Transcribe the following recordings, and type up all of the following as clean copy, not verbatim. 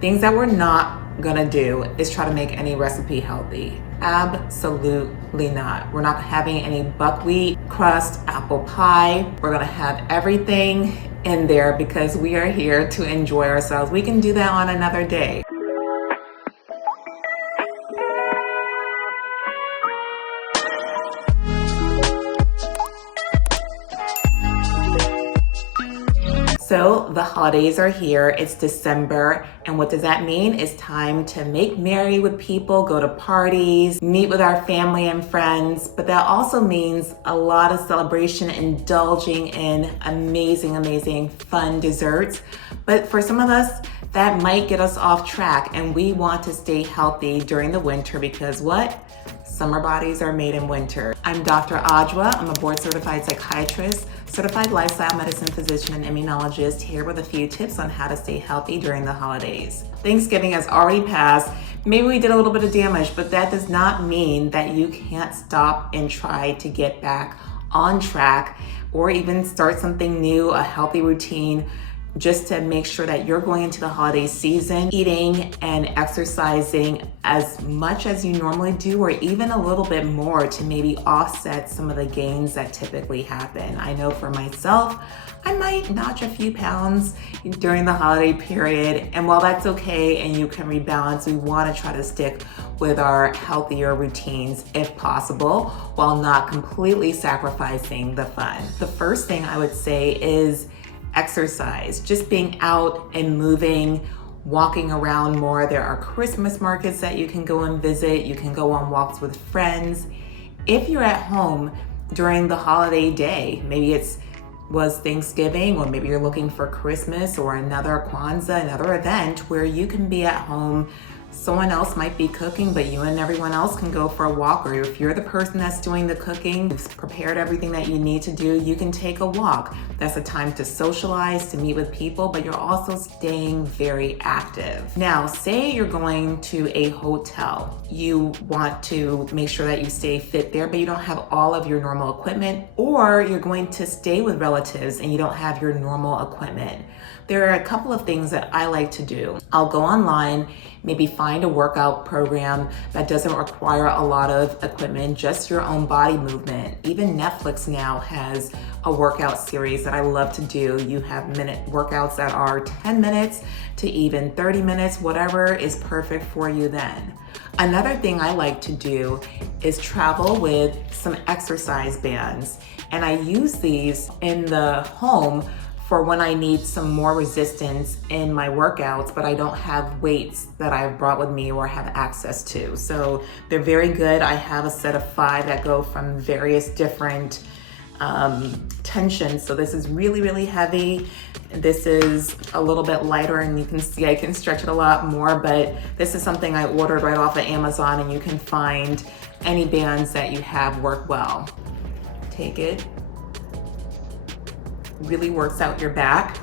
Things that we're not gonna do is try to make any recipe healthy. Absolutely not. We're not having any buckwheat crust apple pie. We're gonna have everything in there because we are here to enjoy ourselves. We can do that on another day. So the holidays are here, it's December, and what does that mean? It's time to make merry with people, go to parties, meet with our family and friends, but that also means a lot of celebration, indulging in amazing, fun desserts. But for some of us, that might get us off track, and we want to stay healthy during the winter because what? Summer bodies are made in winter. I'm Dr. Adjoa. I'm a board certified psychiatrist, certified lifestyle medicine physician and immunologist, here with a few tips on how to stay healthy during the holidays. Thanksgiving has already passed. Maybe we did a little bit of damage, but that does not mean that you can't stop and try to get back on track or even start something new, a healthy routine, just to make sure that you're going into the holiday season eating and exercising as much as you normally do, or even a little bit more to maybe offset some of the gains that typically happen. I know for myself, I might notch a few pounds during the holiday period, and while that's okay and you can rebalance, we want to try to stick with our healthier routines if possible, while not completely sacrificing the fun. The first thing I would say is exercise, just being out and moving, walking around more. There are Christmas markets that you can go and visit. You can go on walks with friends. If you're at home during the holiday day, maybe was Thanksgiving, or maybe you're looking for Christmas or another Kwanzaa, another event where you can be at home. Someone else might be cooking, but you and everyone else can go for a walk. Or if you're the person that's doing the cooking, you've prepared everything that you need to do, you can take a walk. That's a time to socialize, to meet with people, but you're also staying very active. Now, say you're going to a hotel. You want to make sure that you stay fit there, but you don't have all of your normal equipment, or you're going to stay with relatives and you don't have your normal equipment. There are a couple of things that I like to do. I'll go online, maybe find a workout program that doesn't require a lot of equipment, just your own body movement. Even Netflix now has a workout series that I love to do. You have minute workouts that are 10 minutes to even 30 minutes, whatever is perfect for you then. Another thing I like to do is travel with some exercise bands, and I use these in the home for when I need some more resistance in my workouts, but I don't have weights that I've brought with me or have access to. So they're very good. I have a set of 5 that go from various different tensions. So this is really heavy. This is a little bit lighter, and you can see I can stretch it a lot more, but this is something I ordered right off of Amazon, and you can find any bands that you have work well. Take it. Really works out your back.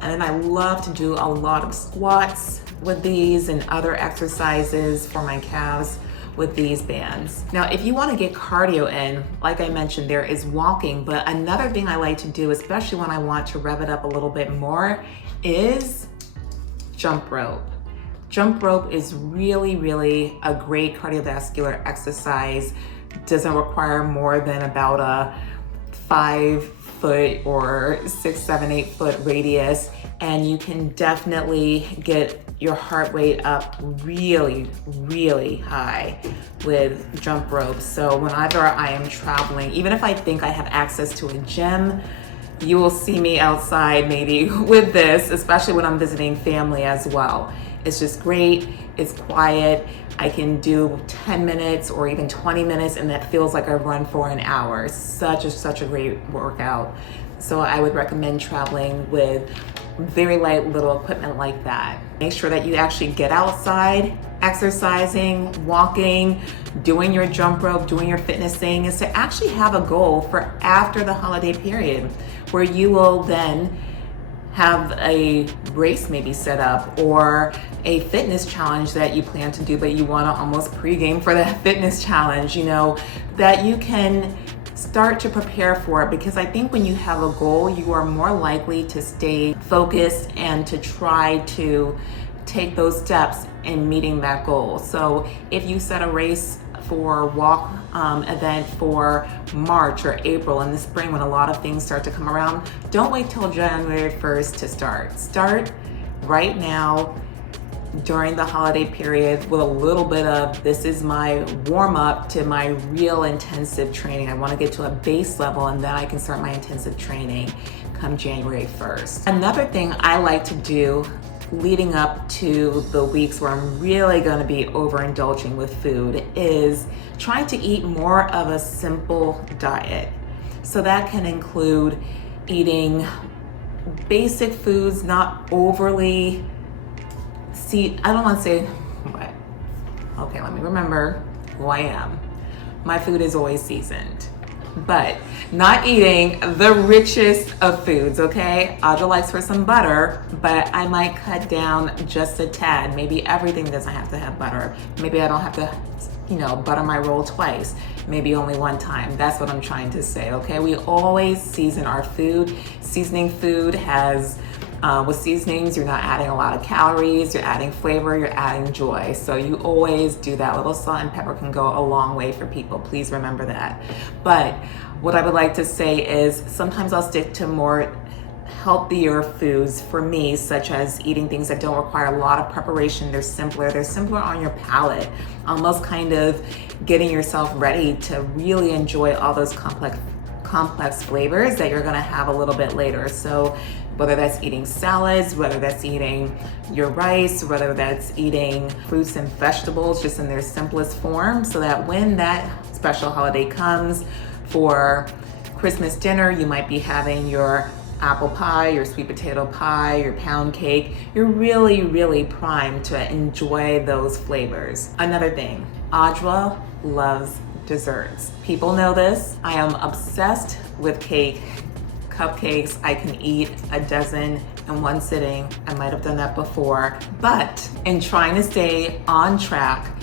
And then I love to do a lot of squats with these and other exercises for my calves with these bands. Now, if you want to get cardio in, like I mentioned, there is walking, but another thing I like to do, especially when I want to rev it up a little bit more, is jump rope. Jump rope is really a great cardiovascular exercise. Doesn't require more than about a 5-foot or 6, 7, 8-foot radius, and you can definitely get your heart rate up really high with jump ropes. So whenever I am traveling, even if I think I have access to a gym, you will see me outside maybe with this, especially when I'm visiting family as well. It's just great, it's quiet. I can do 10 minutes or even 20 minutes, and that feels like I run for an hour. Such a great workout. So I would recommend traveling with very light little equipment like that. Make sure that you actually get outside, exercising, walking, doing your jump rope, doing your fitness thing, is to actually have a goal for after the holiday period, where you will then have a race maybe set up or a fitness challenge that you plan to do, but you want to almost pregame for that fitness challenge, that you can start to prepare for it, because I think when you have a goal, you are more likely to stay focused and to try to take those steps in meeting that goal. So if you set a race for walk event for March or April in the spring, when a lot of things start to come around, don't wait till January 1st to start. Start right now during the holiday period with a little bit of, this is my warm up to my real intensive training. I want to get to a base level, and then I can start my intensive training come January 1st. Another thing I like to do leading up to the weeks where I'm really going to be overindulging with food is trying to eat more of a simple diet. So that can include eating basic foods, not overly I don't want to say what. Okay, let me remember who I am. My food is always seasoned, but not eating the richest of foods, okay? Adjoa likes for some butter, but I might cut down just a tad. Maybe everything doesn't have to have butter. Maybe I don't have to, butter my roll twice. Maybe only one time. That's what I'm trying to say, okay? We always season our food. Seasoning food has with seasonings, you're not adding a lot of calories, you're adding flavor, you're adding joy. So you always do that. A little salt and pepper can go a long way for people. Please remember that. But what I would like to say is sometimes I'll stick to more healthier foods for me, such as eating things that don't require a lot of preparation. They're simpler on your palate, almost kind of getting yourself ready to really enjoy all those complex flavors that you're gonna have a little bit later. So whether that's eating salads, whether that's eating your rice, whether that's eating fruits and vegetables just in their simplest form, so that when that special holiday comes for Christmas dinner, you might be having your apple pie, your sweet potato pie, your pound cake. You're really, really primed to enjoy those flavors. Another thing, Adjoa loves desserts. People know this. I am obsessed with cake. Cupcakes, I can eat a dozen in one sitting. I might have done that before, but in trying to stay on track,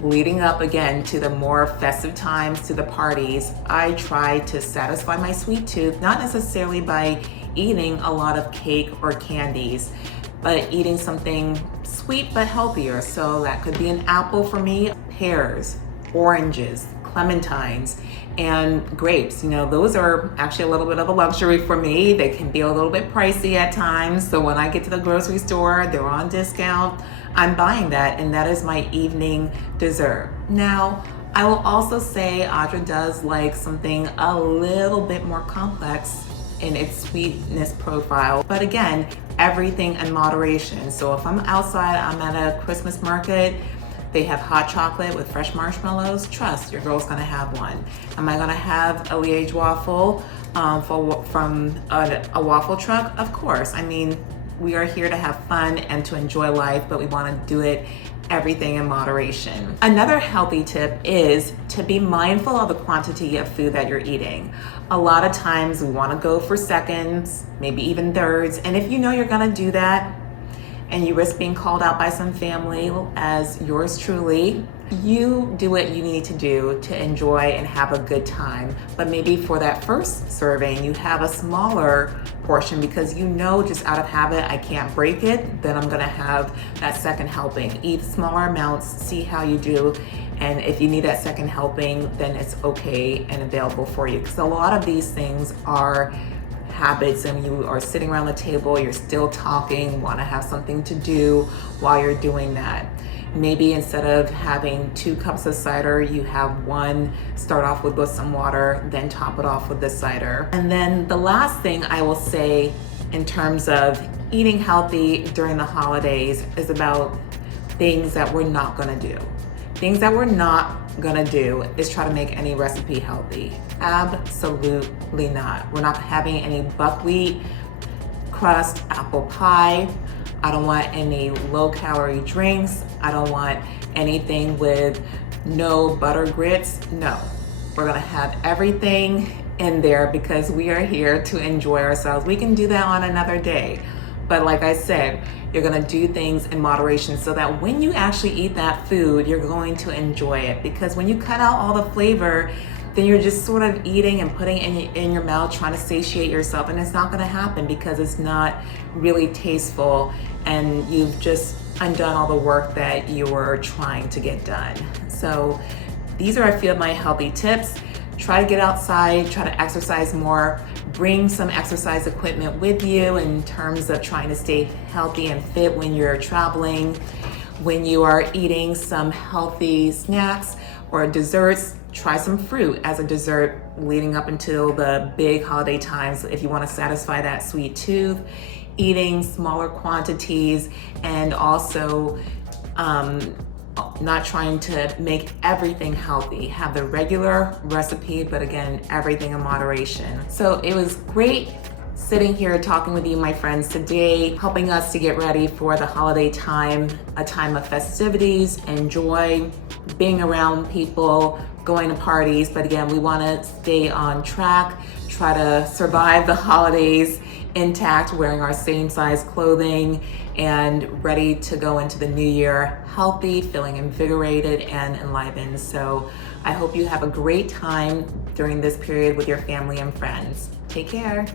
leading up again to the more festive times, to the parties, I try to satisfy my sweet tooth, not necessarily by eating a lot of cake or candies, but eating something sweet but healthier. So that could be an apple for me, pears, oranges, clementines, and grapes. Those are actually a little bit of a luxury for me. They can be a little bit pricey at times. So when I get to the grocery store, they're on discount, I'm buying that, and that is my evening dessert. Now, I will also say Adjoa does like something a little bit more complex in its sweetness profile. But again, everything in moderation. So if I'm outside, I'm at a Christmas market, they have hot chocolate with fresh marshmallows. Trust, your girl's gonna have one. Am I gonna have a Liège waffle from a waffle truck? Of course. I mean, we are here to have fun and to enjoy life, but we wanna do everything in moderation. Another healthy tip is to be mindful of the quantity of food that you're eating. A lot of times we wanna go for seconds, maybe even thirds, and if you know you're gonna do that, and you risk being called out by some family as yours truly, you do what you need to do to enjoy and have a good time. But maybe for that first serving, you have a smaller portion because just out of habit, I can't break it, then I'm gonna have that second helping. Eat smaller amounts, see how you do, and if you need that second helping, then it's okay and available for you. Because a lot of these things are habits, and you are sitting around the table, you're still talking, want to have something to do while you're doing that. Maybe instead of having 2 cups of cider, you have one, start off with some water, then top it off with the cider. And then the last thing I will say in terms of eating healthy during the holidays is about things that we're not gonna do. Things that we're not gonna do is try to make any recipe healthy. Absolutely not. We're not having any buckwheat crust apple pie. I don't want any low calorie drinks. I don't want anything with no butter grits. No, we're gonna have everything in there because we are here to enjoy ourselves. We can do that on another day. But like I said, you're gonna do things in moderation so that when you actually eat that food, you're going to enjoy it. Because when you cut out all the flavor, then you're just sort of eating and putting it in your mouth, trying to satiate yourself, and it's not going to happen because it's not really tasteful, and you've just undone all the work that you were trying to get done. So these are a few of my healthy tips. Try to get outside, try to exercise more, bring some exercise equipment with you in terms of trying to stay healthy and fit when you're traveling. When you are eating some healthy snacks or desserts, try some fruit as a dessert leading up until the big holiday times if you want to satisfy that sweet tooth. Eating smaller quantities, and also not trying to make everything healthy. Have the regular recipe, but again, everything in moderation. So it was great sitting here talking with you, my friends, today, helping us to get ready for the holiday time, a time of festivities and joy, being around people, going to parties. But again, we want to stay on track, try to survive the holidays intact, wearing our same size clothing and ready to go into the new year healthy, feeling invigorated and enlivened. So I hope you have a great time during this period with your family and friends. Take care.